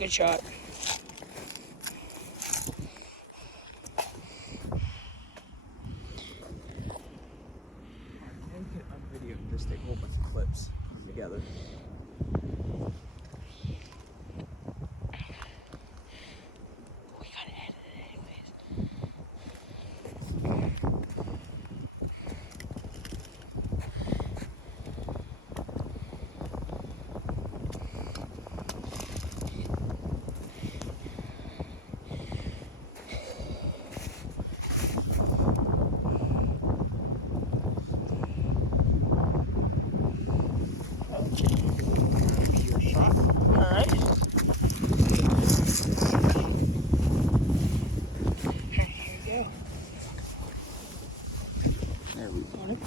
Good shot. And can unvideo and just take a whole bunch of clips together. We gotta edit it anyways. Your shot. Alright. Here you go. There we go. Got it.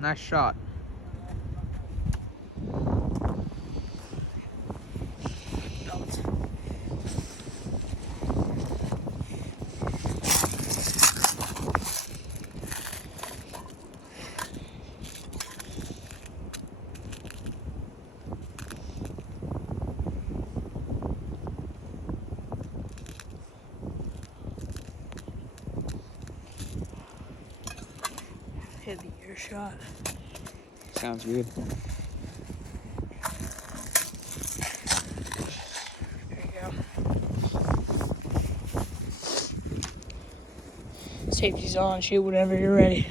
Nice shot. Hit the ear shot. Sounds good. There you go. Safety's on. Shoot whenever you're ready.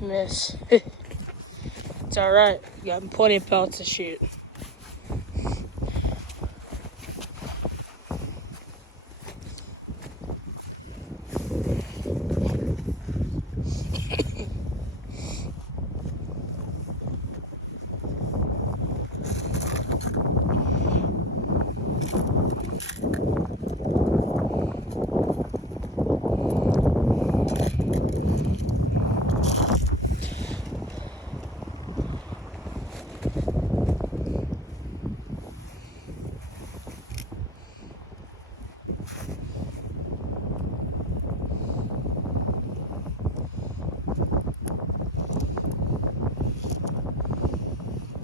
Miss. It's alright. You got plenty of pellets to shoot.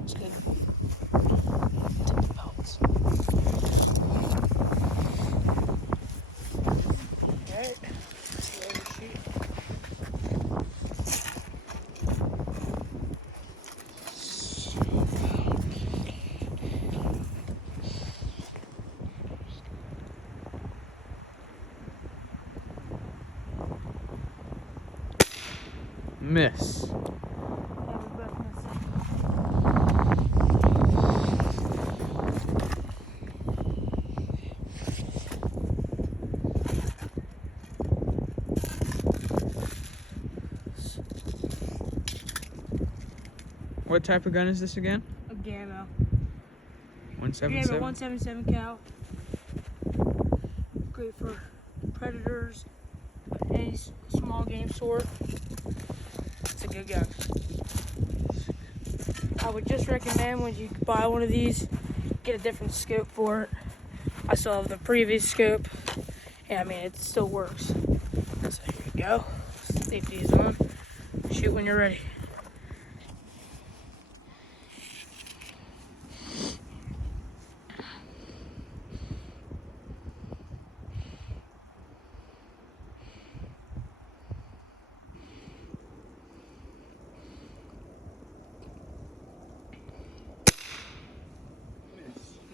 It's good. Tip the pellets. Alright. Ready to shoot. Miss. What type of gun is this again? A Gamo. 177? Gamo 177 cal. Great for predators, any small game sort. It's a good gun. I would just recommend when you buy one of these, get a different scope for it. I still have the previous scope, and I mean it still works. So here you go. Safety is on. Shoot when you're ready.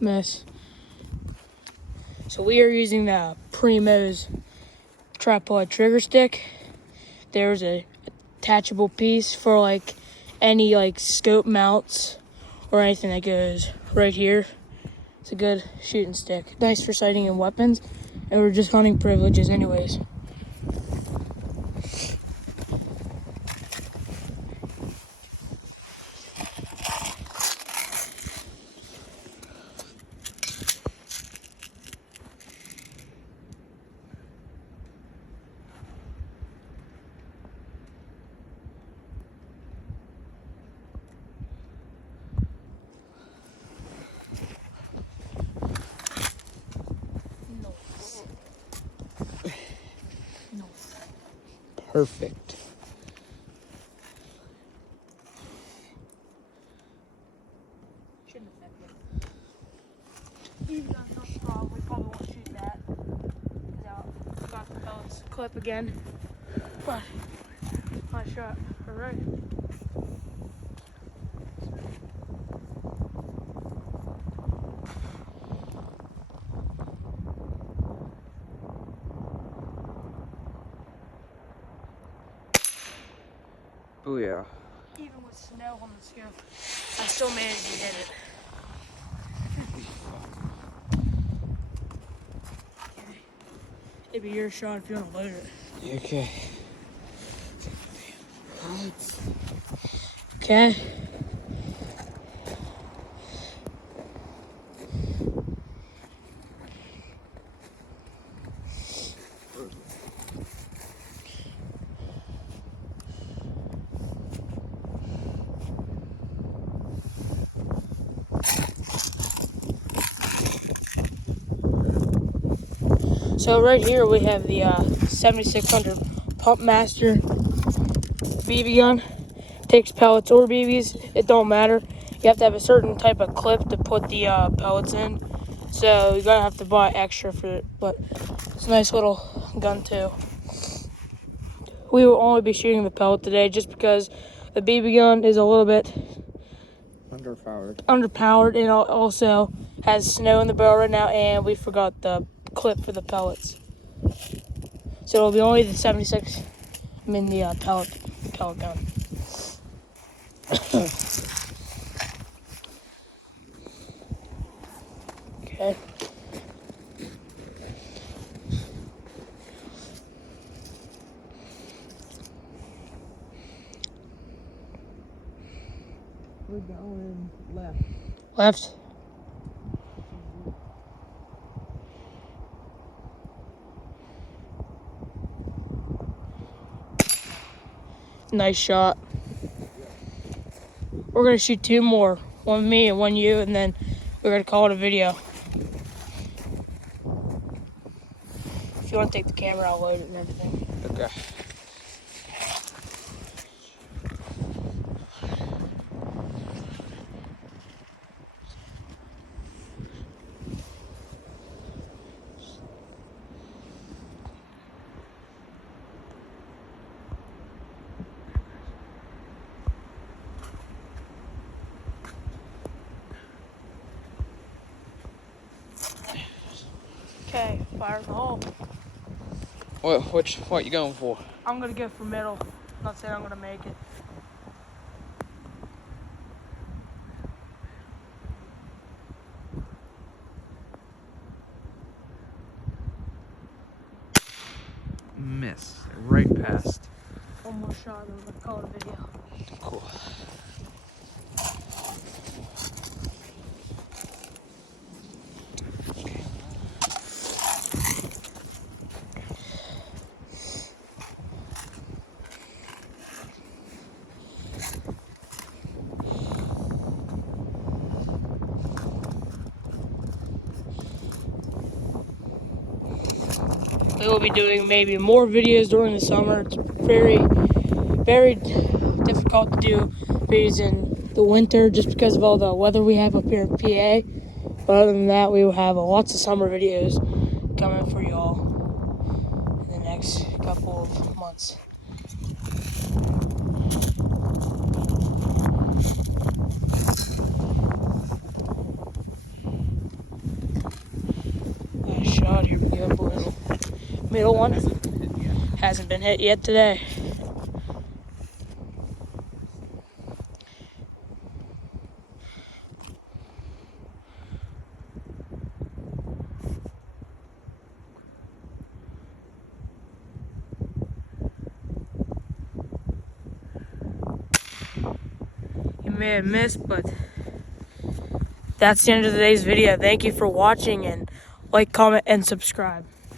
Miss. So we are using the Primo's tripod trigger stick. There's a attachable piece for like any like scope mounts or anything that goes right here. It's a good shooting stick. Nice for sighting and weapons, and we're just hunting privileges anyways. Perfect. Shouldn't affect it. Even though it's not strong, we probably won't shoot that. Now, got the pellets clip again. But, nice shot. All right. Booyah. Even with snow on the scope, I still managed to hit it. Maybe your shot if you want to load it. Okay. Okay. So right here we have the 7600 Pump Master BB gun. Takes pellets or BBs, it don't matter. You have to have a certain type of clip to put the pellets in. So you're gonna have to buy extra for it, but it's a nice little gun too. We will only be shooting the pellet today just because the BB gun is a little bit underpowered and also has snow in the barrel right now, and we forgot the clip for the pellets. So it'll be only the 76, the pellet gun. Okay. We're going left. Left. Nice shot. We're gonna shoot two more. One me and one you, and then we're gonna call it a video. If you want to take the camera, I'll load it and everything. Okay. Okay, fire in the hole. What you going for? I'm gonna go for middle. Not saying I'm gonna make it. Miss. Right past. One more shot, and we're gonna call it a video. Cool. We will be doing maybe more videos during the summer. It's very, very difficult to do videos in the winter just because of all the weather we have up here in PA. But other than that, we will have lots of summer videos coming for you all in the next couple of months. Nice shot, here we go, boys. Middle one hasn't been hit yet today. You may have missed, but that's the end of today's video. Thank you for watching, and like, comment, and subscribe.